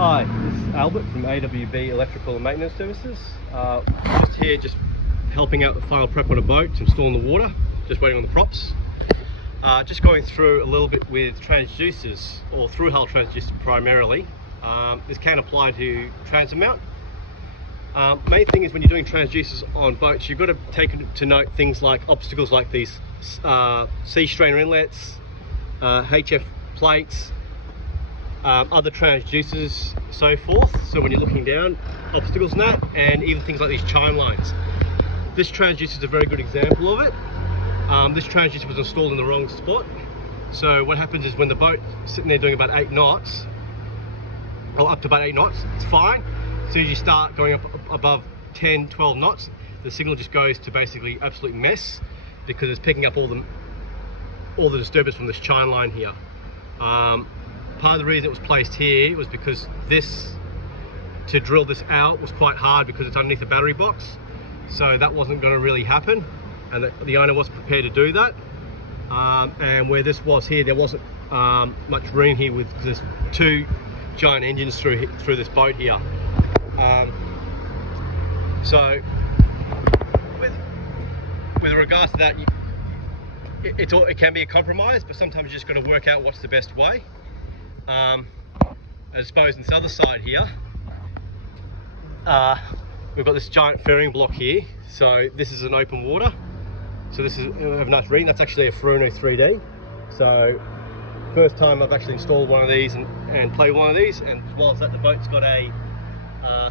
Hi, this is Albert from AWB Electrical and Maintenance Services. Just here, just helping out the final prep on a boat, installing the water, just waiting on the props. Just going through a little bit with transducers, or through-hull transducers primarily. This can apply to transom mount. Main thing is when you're doing transducers on boats, you've got to take to note things like obstacles like these C strainer inlets, HF plates, other transducers, so forth. So when you're looking down, obstacles and that, and even things like these chime lines. This transducer is a very good example of it. This transducer was installed in the wrong spot. So what happens is when the boat's sitting there doing about 8 knots, or up to about 8 knots, it's fine. As soon as you start going up above 10, 12 knots, the signal just goes to basically absolute mess, because it's picking up all the disturbance from this chime line here. Part of the reason it was placed here was because to drill this out was quite hard because it's underneath the battery box. So that wasn't going to really happen, and the owner wasn't prepared to do that. And where this was here, there wasn't much room here because there's 2 giant engines through this boat here. So with regards to that, it can be a compromise, but sometimes you just got to work out what's the best way. I suppose on this other side here, we've got this giant fairing block here. So this is an open water. So this is a nice reading. That's actually a Furuno 3D. So first time I've actually installed one of these and played one of these. And as well as that, the boat's got a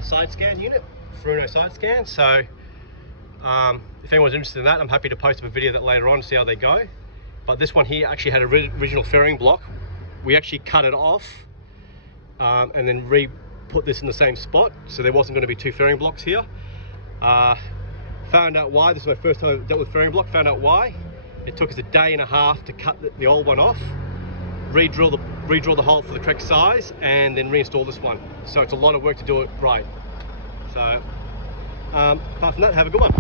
side scan unit, Furuno side scan. So if anyone's interested in that, I'm happy to post up a video of that later on to see how they go. But this one here actually had an original fairing block. We actually cut it off and then re-put this in the same spot, so there wasn't going to be 2 fairing blocks here. Found out why. This is my first time I've dealt with fairing block. Found out why. It took us a day and a half to cut the old one off, re-drill the hole for the correct size, and then reinstall this one. So it's a lot of work to do it right. So apart from that, have a good one.